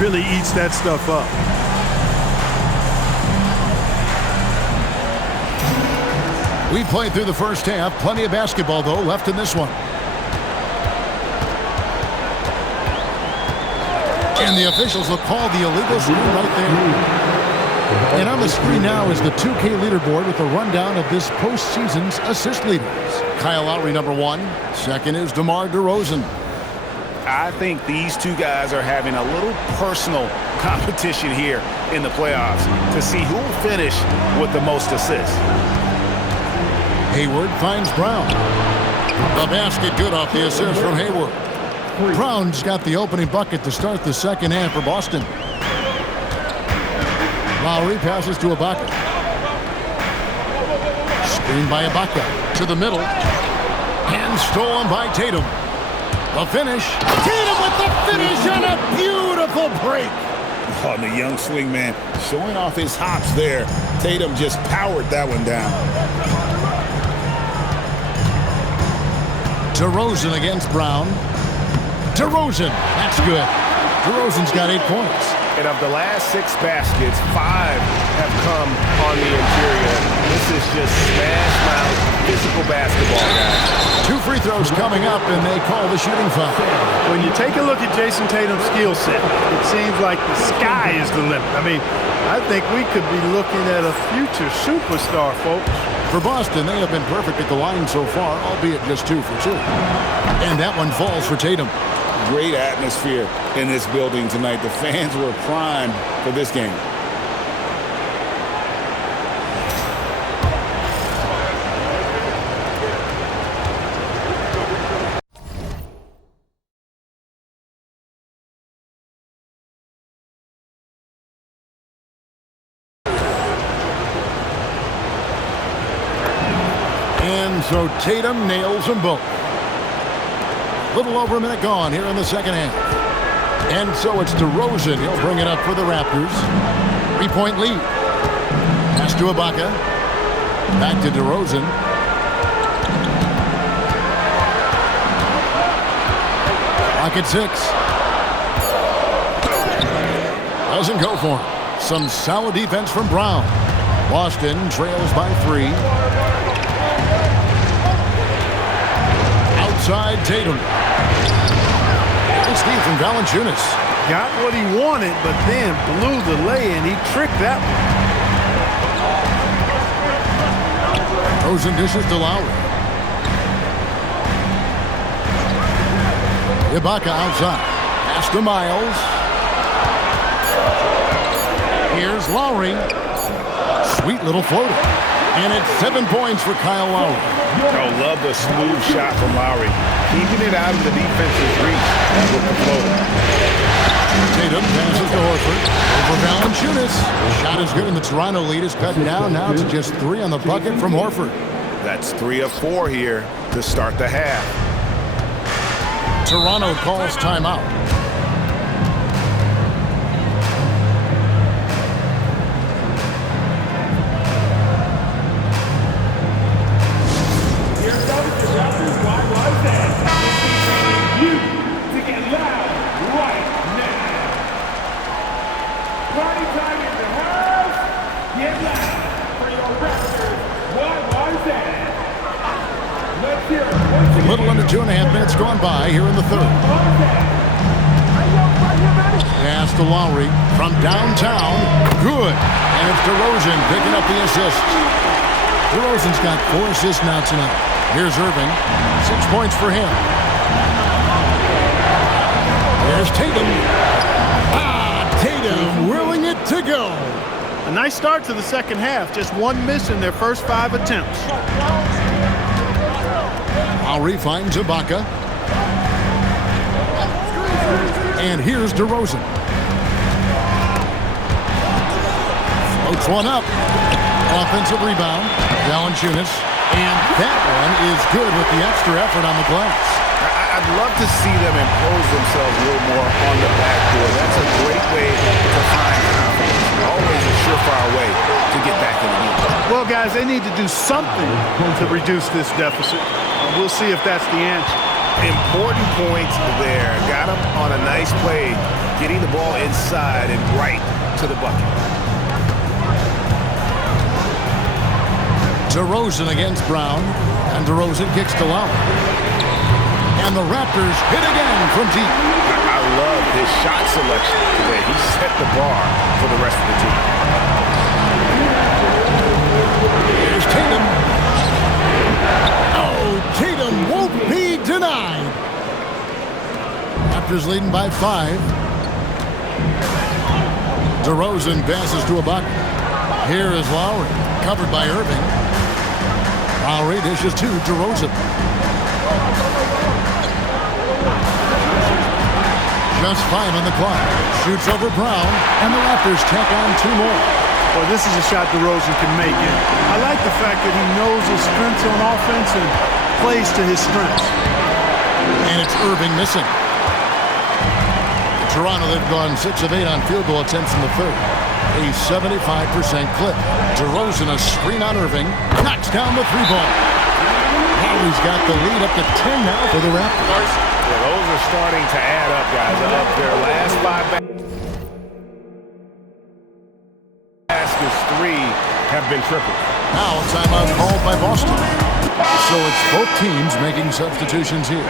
really eats that stuff up. We played through the first half. Plenty of basketball, though, left in this one. And the officials will call the illegal screen right there. And on the screen now is the 2K leaderboard with a rundown of this postseason's assist leaders. Kyle Lowry, number 1. Second is DeMar DeRozan. I think these two guys are having a little personal competition here in the playoffs to see who will finish with the most assists. Hayward finds Brown. The basket good off the assist from Hayward. Brown's got the opening bucket to start the second half for Boston. Lowry passes to Ibaka. Screened by Ibaka to the middle. And stolen by Tatum. The finish. Tatum with the finish and a beautiful break. Oh, the young swing man showing off his hops there. Tatum just powered that one down. DeRozan against Brown. DeRozan, that's good. DeRozan's got 8 points. And of the last 6 baskets, 5 have come on the interior. This is just smash mouth physical basketball, guys. 2 free throws coming up, and they call the shooting foul. When you take a look at Jason Tatum's skill set, it seems like the sky is the limit. I mean, I think we could be looking at a future superstar, folks. For Boston, they have been perfect at the line so far, albeit just 2 for 2. And that one falls for Tatum. Great atmosphere in this building tonight. The fans were primed for this game. And so Tatum nails them both. Little over a minute gone here in the second half. And so it's DeRozan. He'll bring it up for the Raptors. 3-point lead. Pass to Ibaka. Back to DeRozan. Clock at 6. Doesn't go for him. Some solid defense from Brown. Boston trails by 3. Outside Tatum. Steve from Valanciunas. Got what he wanted, but then blew the lay-in. He tricked that one. Rosen dishes to Lowry. Ibaka outside. Pass to Miles. Here's Lowry. Sweet little floater. And it's 7 points for Kyle Lowry. Oh, love the smooth shot from Lowry. Keeping it out of the defense's reach with the floater. Tatum passes to Horford. Over Valanciunas. The shot is good, and the Toronto lead is cut down now to just 3 on the bucket from Horford. That's 3 of 4 here to start the half. Toronto calls timeout. A little under 2.5 minutes gone by here in the third. Pass to Lowry from downtown. Good. And it's DeRozan picking up the assist. DeRozan's got 4 assists now tonight. Here's Irving. 6 points for him. There's Tatum. Tatum willing it to go. A nice start to the second half. Just 1 miss in their first 5 attempts. Lowry finds Ibaka. And here's DeRozan. Floats one up. Offensive rebound. Valanciunas. And that one is good with the extra effort on the glass. I'd love to see them impose themselves a little more on the backboard. That's a great way to find confidence. Always a surefire way to get back in the lead. Well, guys, they need to do something to reduce this deficit. We'll see if that's the answer. Important points there. Got him on a nice play getting the ball inside and right to the bucket. DeRozan against Brown, and DeRozan kicks to Lowry. And the Raptors hit again from deep. I love his shot selection today. He set the bar for the rest of the team. Here's Tatum. Oh, Tatum won't be denied. Raptors leading by 5. DeRozan passes to Ibaka. Here is Lowry, covered by Irving. Lowry dishes to DeRozan. Just 5 on the clock. Shoots over Brown, and the Raptors tack on 2 more. Well, this is a shot DeRozan can make. And I like the fact that he knows his strengths on offense and plays to his strengths. And it's Irving missing. Toronto, they've gone 6 of 8 on field goal attempts in the third. A 75% clip. DeRozan, a screen on Irving. Knocks down the 3-ball. Now he's got the lead up to 10 now for the Raptors. Yeah, those are starting to add up, guys. Up their last 5 baskets, 3 have been tripled. Now a timeout called by Boston. So it's both teams making substitutions here.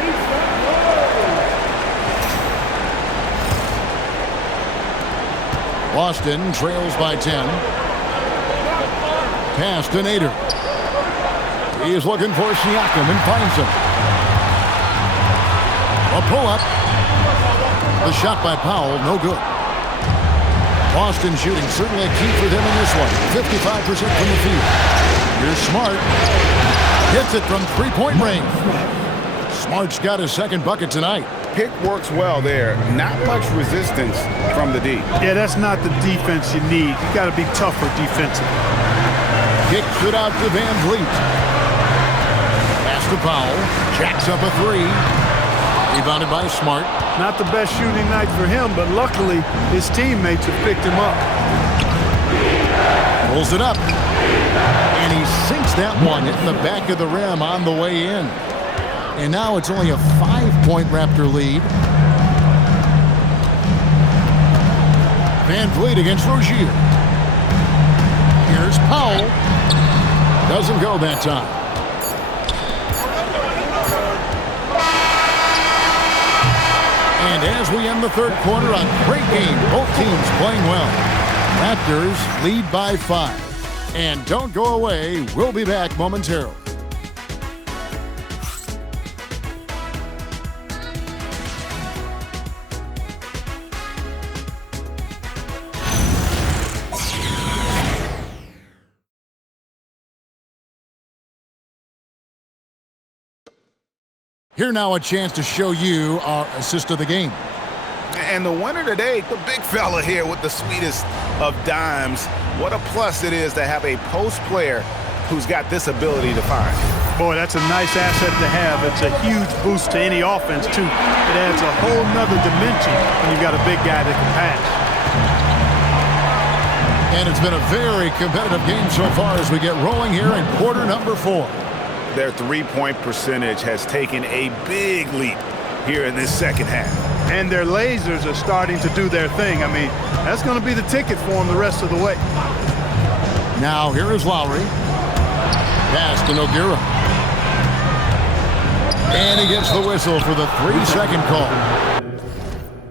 Boston trails by 10. Pass to Nader. He is looking for Siakam and finds him. A pull-up. The shot by Powell, no good. Boston shooting certainly a key for them in this one. 55% from the field. Here's Smart. Hits it from 3-point range. Smart's got his second bucket tonight. Pick works well there. Not much resistance from the D. Yeah, that's not the defense you need. You got to be tougher defensively. Kicks it out to Van Vliet. Pass to Powell. Jacks up a 3. Rebounded by Smart. Not the best shooting night for him, but luckily his teammates have picked him up. Pulls it up. And he sinks that one, hitting the back of the rim on the way in. And now it's only a 5-point Raptor lead. Van Vliet against Rozier. Here's Powell. Doesn't go that time. And as we end the third quarter, a great game. Both teams playing well. Raptors lead by 5. And don't go away. We'll be back momentarily. Here now a chance to show you our assist of the game. And the winner today, the big fella here with the sweetest of dimes. What a plus it is to have a post player who's got this ability to find. Boy, that's a nice asset to have. It's a huge boost to any offense, too. It adds a whole nother dimension when you've got a big guy that can pass. And it's been a very competitive game so far as we get rolling here in quarter number 4. Their 3-point percentage has taken a big leap here in this second half. And their lasers are starting to do their thing. I mean, that's going to be the ticket for them the rest of the way. Now here is Lowry. Pass to Nogueira. And he gets the whistle for the 3-second call.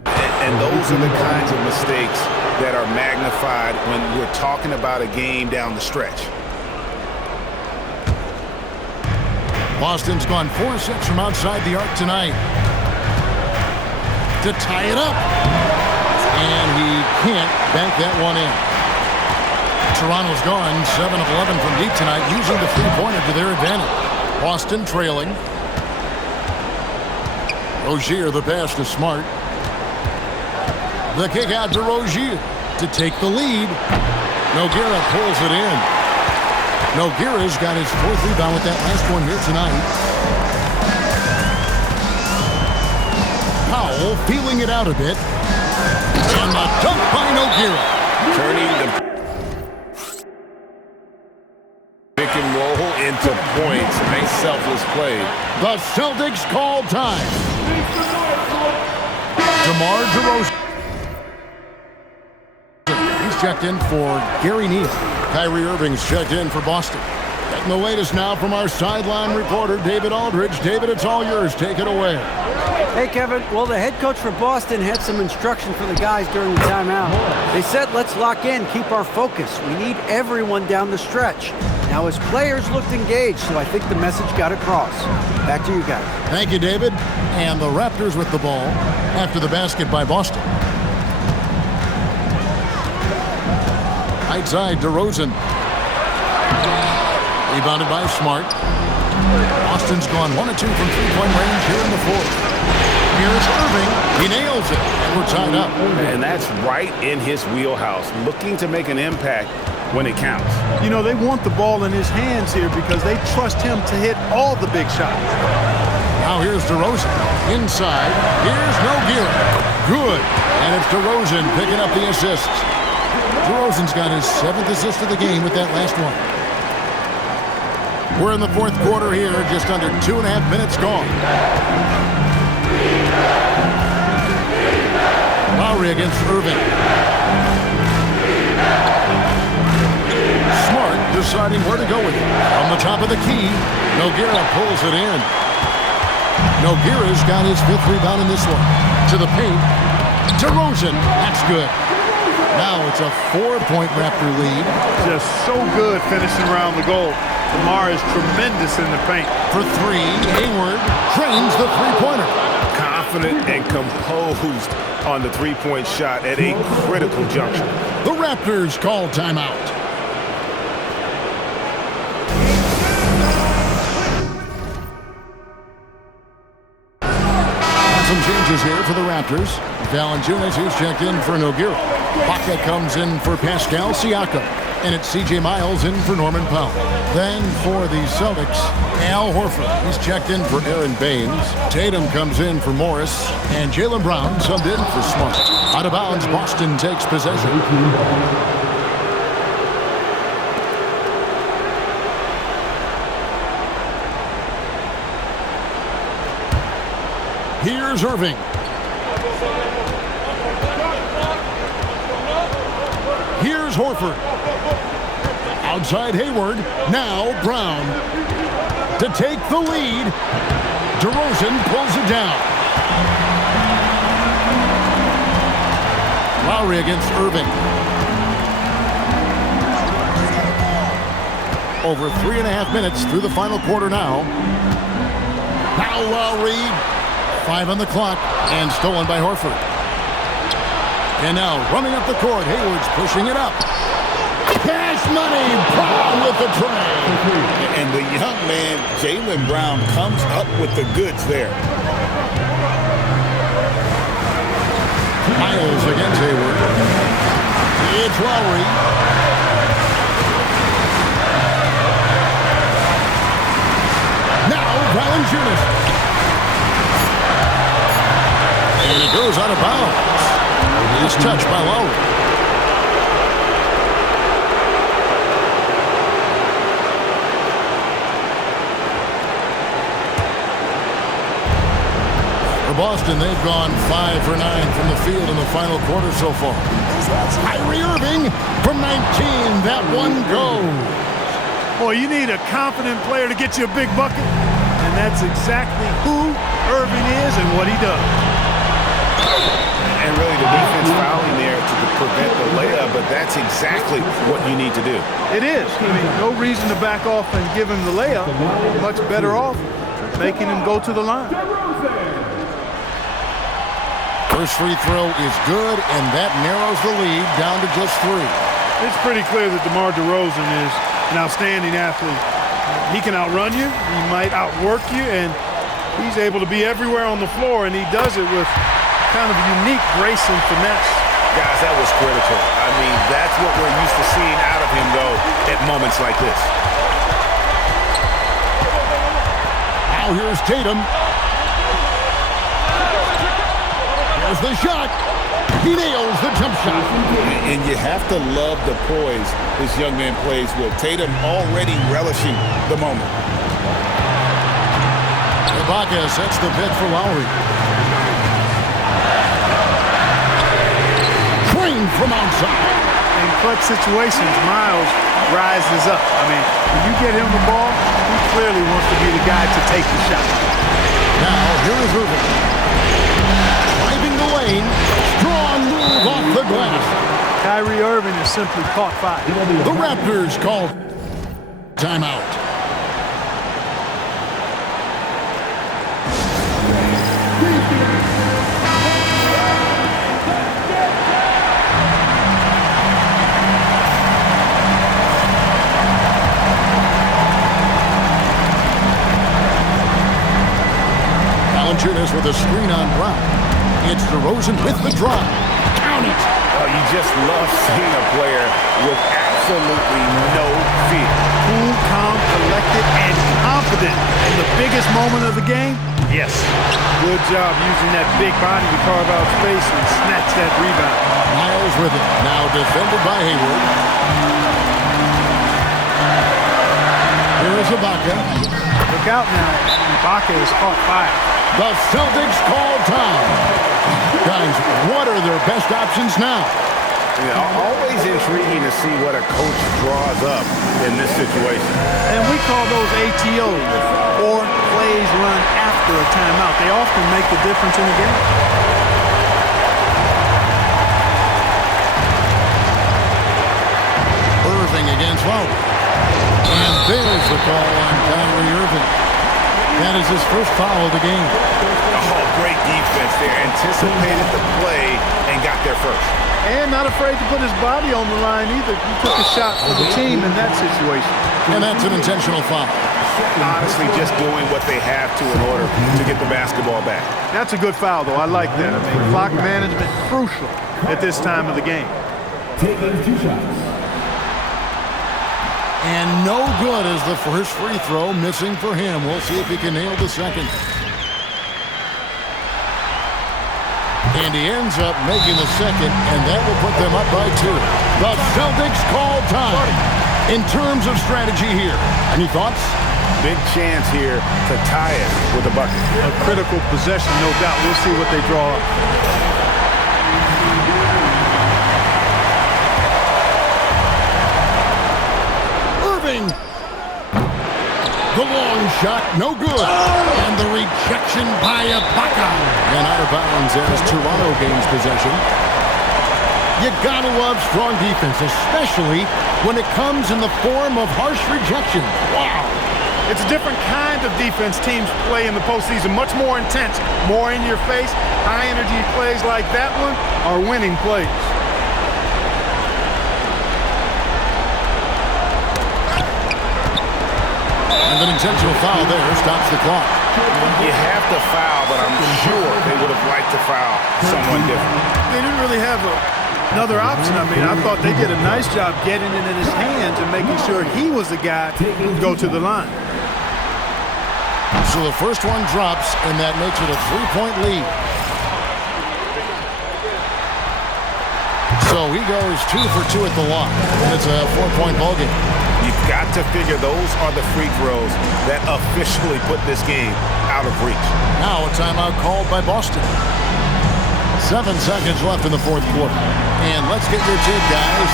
And those are the kinds of mistakes that are magnified when we're talking about a game down the stretch. Boston's gone 4 sets from outside the arc tonight to tie it up. And he can't bank that one in. Toronto's gone 7 of 11 from deep tonight, using the 3-pointer to their advantage. Boston trailing. Rozier, the pass to Smart. The kick out to Rozier to take the lead. Nogueira pulls it in. Nogueira's got his 4th rebound with that last one here tonight. Powell feeling it out a bit. And the dunk by Nogueira. Turning the pick and roll into points. Nice selfless play. The Celtics call time. DeMar DeRozan. checked in for Gary Neal. Kyrie Irving's checked in for Boston. Getting the latest now from our sideline reporter, David Aldridge. David, it's all yours. Take it away. Hey, Kevin. Well, the head coach for Boston had some instruction for the guys during the timeout. They said, let's lock in, keep our focus. We need everyone down the stretch. Now, his players looked engaged, so I think the message got across. Back to you guys. Thank you, David. And the Raptors with the ball after the basket by Boston. Right side, DeRozan. Rebounded by Smart. Boston's gone 1 of 2 from three-point range here in the fourth. Here's Irving. He nails it. And we're tied up. And that's right in his wheelhouse, looking to make an impact when it counts. You know, they want the ball in his hands here because they trust him to hit all the big shots. Now here's DeRozan. Inside. Here's Nogueira. Good. And it's DeRozan picking up the assists. DeRozan's got his 7th assist of the game with that last one. We're in the fourth quarter here, just under 2.5 minutes gone. Lowry against Irving. Smart deciding where to go with it. On the top of the key, Nogueira pulls it in. Nogueira's got his 5th rebound in this one. To the paint. DeRozan, that's good. Now it's a 4-point Raptor lead. Just so good finishing around the goal. DeMar is tremendous in the paint. For 3, Hayward trains the three-pointer. Confident and composed on the three-point shot at a critical juncture. The Raptors call timeout. Some changes here for the Raptors. Valanciunas, he's checked in for Nogueira. Baca comes in for Pascal Siakam. And it's C.J. Miles in for Norman Powell. Then for the Celtics, Al Horford. He's checked in for Aaron Baines. Tatum comes in for Morris. And Jaylen Brown subbed in for Smart. Out of bounds, Boston takes possession. Here's Irving. Here's Horford. Outside Hayward. Now Brown. To take the lead. DeRozan pulls it down. Lowry against Irving. Over 3.5 minutes through the final quarter now. Now Lowry. 5 on the clock, and stolen by Horford. And now, running up the court, Hayward's pushing it up. Cash money, Brown with the tray. And the young man, Jaylen Brown, comes up with the goods there. Miles against Hayward. It's Lowry. Now, Valanciunas. And it goes out of bounds. He's touched by Lowry. For Boston, they've gone 5 for 9 from the field in the final quarter so far. Kyrie Irving from 19. That one goes. Boy, you need a confident player to get you a big bucket. And that's exactly who Irving is and what he does. And really the defense fouling there to prevent the layup, but that's exactly what you need to do. It is. I mean, no reason to back off and give him the layup. Much better off making him go to the line. First free throw is good, and that narrows the lead down to just 3. It's pretty clear that DeMar DeRozan is an outstanding athlete. He can outrun you, he might outwork you, and he's able to be everywhere on the floor, and he does it with kind of unique grace and finesse. Guys, that was critical. I mean, that's what we're used to seeing out of him, though, at moments like this. Now here's Tatum. Here's the shot. He nails the jump shot. And you have to love the poise this young man plays with. Tatum already relishing the moment. Ibaka sets the pick for Lowry. Trained from outside. And in clutch situations, Miles rises up. I mean, when you get him the ball, he clearly wants to be the guy to take the shot. Now, here is Irving. Driving the lane. Strong move off the glass. Kyrie Irving has simply caught fire. The Raptors call timeout. Valanciunas with a screen on Brown. It's DeRozan with the drive. Count it. Oh, you just love seeing a player with absolutely no fear. Cool, calm, collected, and confident in the biggest moment of the game. Yes. Good job using that big body to carve out space and snatch that rebound. Miles with it. Now defended by Hayward. Here is Ibaka. Look out now. Ibaka has caught fire. The Celtics call time. Guys, what are their best options now? Yeah, always intriguing to see what a coach draws up in this situation. And we call those ATOs, or plays run after a timeout. They often make the difference in the game. Irving against Lowry. And there's the call on Kyrie Irving. That is his first foul of the game. Oh, great defense there. Anticipated the play and got there first. And not afraid to put his body on the line either. He took a shot for the team in that situation. And that's an intentional foul. Honestly, just doing what they have to in order to get the basketball back. That's a good foul, though. I like that. I mean, clock management crucial at this time of the game. Taking 2 shots. And no good as the first free throw missing for him. We'll see if he can nail the second. And he ends up making the second, and that will put them up by 2. The Celtics call time. In terms of strategy here, any thoughts? Big chance here to tie it with a bucket. A critical possession, no doubt. We'll see what they draw up. Irving. The long shot, no good. And the rejection by Ibaka. And out of bounds as Toronto gains possession. You gotta love strong defense, especially when it comes in the form of harsh rejection. Wow. It's a different kind of defense teams play in the postseason. Much more intense, more in your face. High-energy plays like that one are winning plays. And an intentional foul there stops the clock. You have to foul, but I'm sure they would have liked to foul someone different. They didn't really have another option. I mean, I thought they did a nice job getting it in his hands and making sure he was the guy to go to the line. So the first one drops, and that makes it a 3-point lead. So he goes 2 for 2 at the line, and it's a 4-point ballgame. You've got to figure those are the free throws that officially put this game out of reach. Now a timeout called by Boston. 7 seconds left in the fourth quarter. And let's get your take, guys.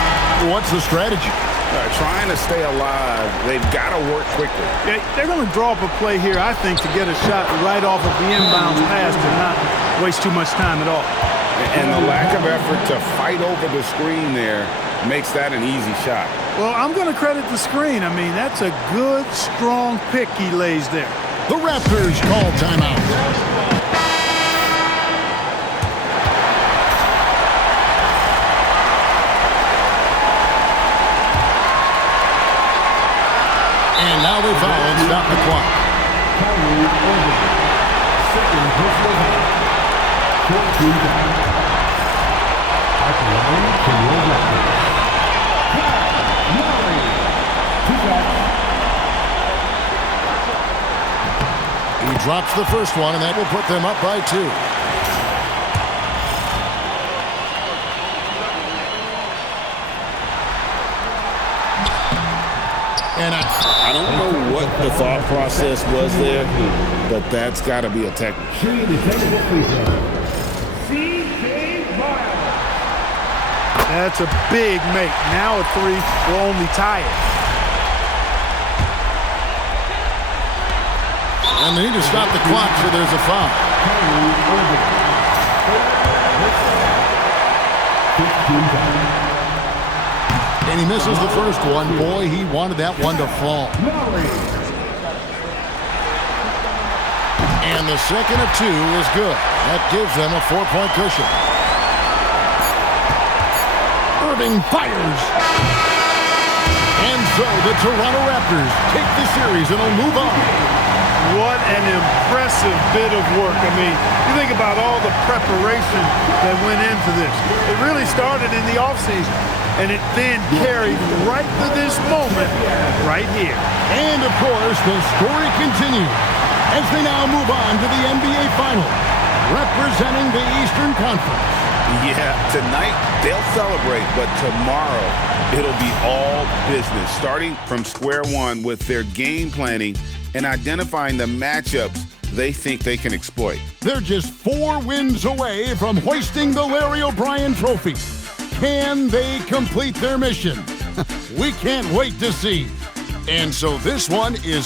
What's the strategy? Trying to stay alive, they've got to work quickly. They're going to draw up a play here, I think, to get a shot right off of the inbounds pass and not waste too much time at all. And the lack of effort to fight over the screen there makes that an easy shot. Well, I'm going to credit the screen. I mean, that's a good, strong pick he lays there. The Raptors call timeout. And now they foul and stop the clock. Kyrie Irving. Second personal foul. 14 down. At the line for your Raptors. Kyrie. 2 shots. He drops the first one, and that will put them up by 2. And I don't know what the thought process was there, but that's got to be a technical. Shooting the technical free throw. C.J. Miles. That's a big make. Now a three will only tie it. And they need to stop the clock, so there's a foul. And he misses the first one. Boy, he wanted that one to fall. And the second of two is good. That gives them a 4-point cushion. Irving fires. And so the Toronto Raptors take the series and will move on. What an impressive bit of work. I mean, you think about all the preparation that went into this. It really started in the offseason, and it then carried right to this moment right here. And, of course, the story continues as they now move on to the NBA Finals, representing the Eastern Conference. Yeah, tonight they'll celebrate, but tomorrow it'll be all business, starting from square one with their game planning and identifying the matchups they think they can exploit. They're just 4 wins away from hoisting the Larry O'Brien Trophy. Can they complete their mission? We can't wait to see. And so this one is